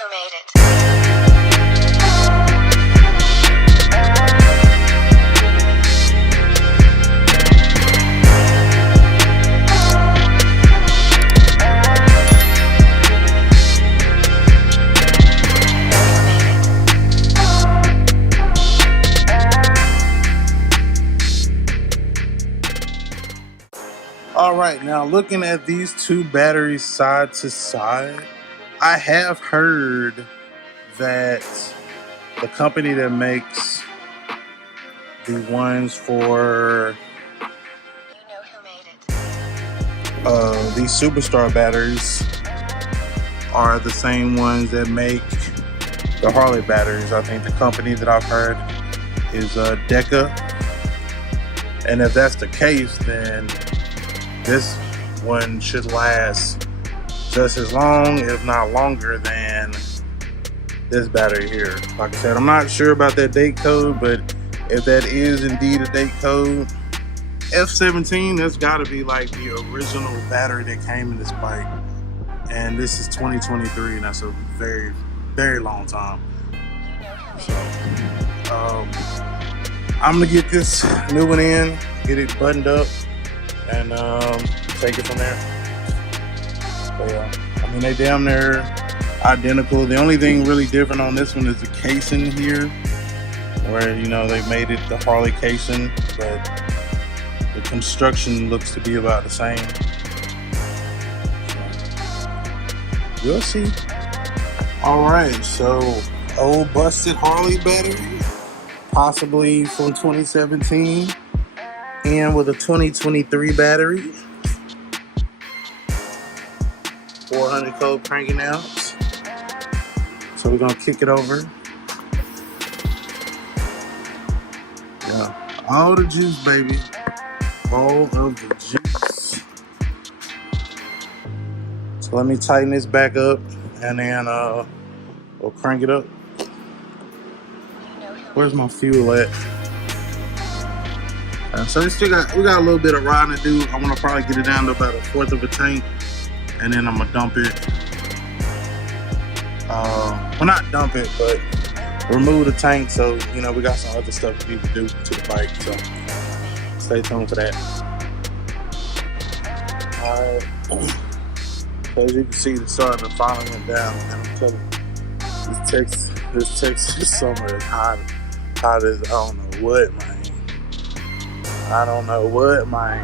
who made it. All right, now looking at these two batteries side to side, I have heard that the company that makes the ones for these Superstar batteries are the same ones that make the Harley batteries. I think the company that I've heard is Deca. And if that's the case, then this one should last just as long, if not longer, than this battery here. Like I said, I'm not sure about that date code, but if that is indeed a date code, F17, that's got to be like the original battery that came in this bike. And this is 2023, and that's a very, very long time. So, I'm gonna get this new one in, get it buttoned up, and take it from there. But yeah, I mean, they damn near identical. The only thing really different on this one is the casing here, where, you know, they made it the Harley casing, but the construction looks to be about the same. So, we'll see. All right, so old busted Harley battery, possibly from 2017, and with a 2023 battery, 400 code cranking out. So we're gonna kick it over. Yeah, all the juice, baby, all of the juice. So let me tighten this back up, and then we'll crank it up. Where's my fuel at? So we got a little bit of riding to do. I want to probably get it down to about 1/4 of a tank, and then I'm gonna dump it. Well, not dump it, but remove the tank. So, you know, we got some other stuff we need to do to the bike. So stay tuned for that. All right. As you can see, the sun finally went down, and I'm telling you, this Texas summer is hot as I don't know what, man.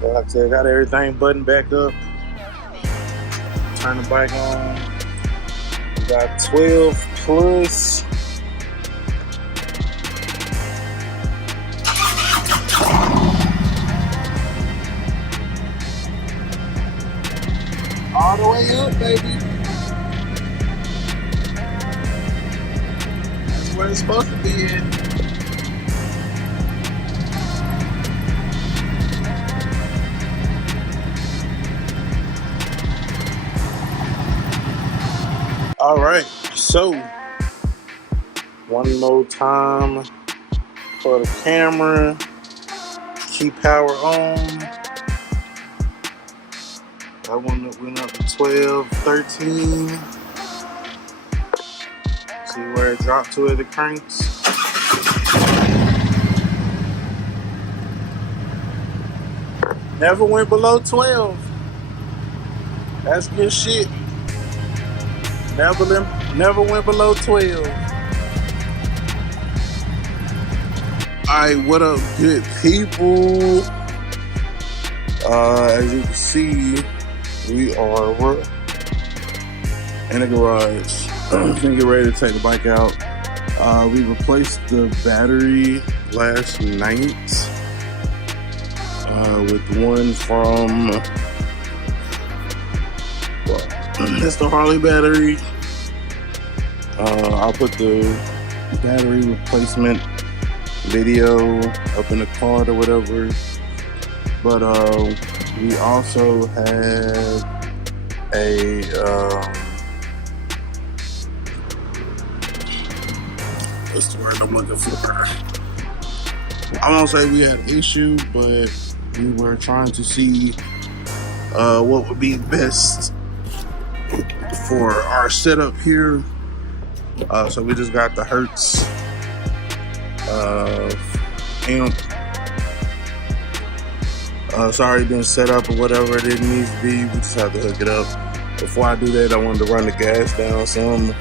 But like I said, I got everything buttoned back up. Turn the bike on. We got 12 plus. All the way up, baby. That's where it's supposed to be at. All right, so one more time for the camera. Keep power on. That one went up to 12, 13. See where it dropped to at the cranks. Never went below 12. That's good shit. Never went below 12. Alright, what up, good people? As you can see, we're in the garage. Getting ready to take the bike out. We replaced the battery last night with one from, it's the Harley battery. I'll put the battery replacement video up in the card or whatever. But we also had a what's the word I'm looking for? I won't say we had an issue, but we were trying to see what would be best for our setup here. So we just got the Hertz amp. It's already been set up or whatever it needs to be. We just have to hook it up. Before I do that, I wanted to run the gas down some.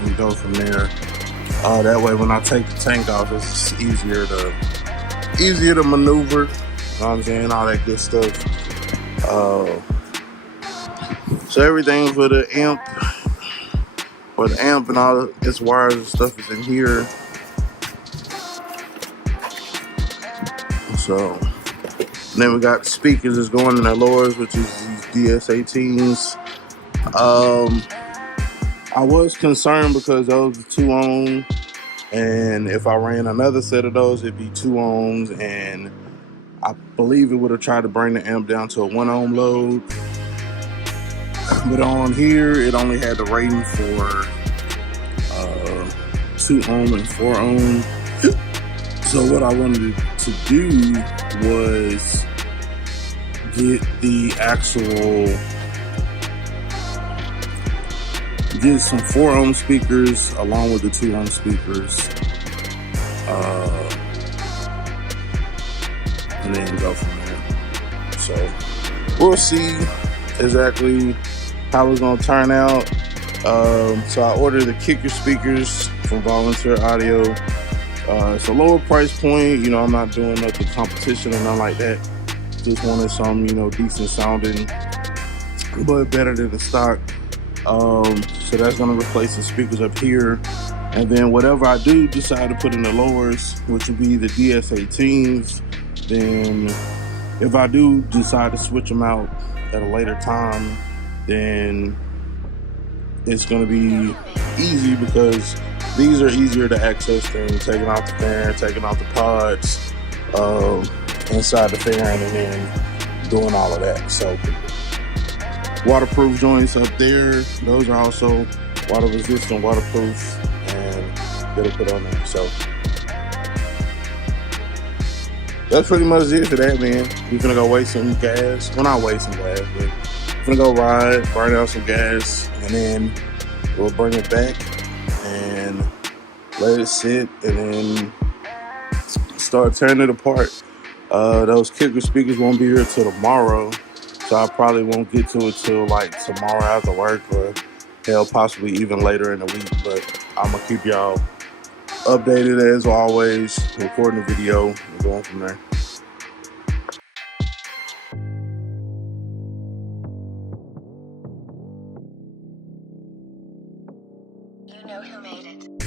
And go from there. That way, when I take the tank off, it's easier to maneuver. You know what I'm saying? All that good stuff. So everything for the amp and all its wires and stuff is in here. So then we got the speakers that's going in the lowers, which is these DS18s. I was concerned because those are 2 ohms, and if I ran another set of those, it'd be 2 ohms, and I believe it would have tried to bring the amp down to a 1 ohm load. But on here, it only had the rating for 2 ohm and 4 ohm. So what I wanted to do was get some 4 ohm speakers along with the 2 ohm speakers, and then go from there. So we'll see exactly how it's gonna turn out. So I ordered the kicker speakers from Volunteer Audio. It's a lower price point, you know. I'm not doing nothing competition or nothing like that. Just wanted some, you know, decent sounding, but better than the stock. So that's gonna replace the speakers up here, and then whatever I do decide to put in the lowers, which will be the DS18s, then if I do decide to switch them out at a later time, then it's gonna be easy because these are easier to access than taking out the fan, taking out the pods inside the fan, and then doing all of that. So waterproof joints up there, those are also water resistant, waterproof, and that'll put on there. So that's pretty much it for that, man. We're gonna go waste some gas. Well, not waste some gas, but we're gonna go ride, burn out some gas, and then we'll bring it back and let it sit, and then start tearing it apart. Those kicker speakers won't be here till tomorrow, so I probably won't get to it till like tomorrow after work, or hell, possibly even later in the week. But I'm gonna keep y'all updated as always, recording the video and going from there. You know who made it.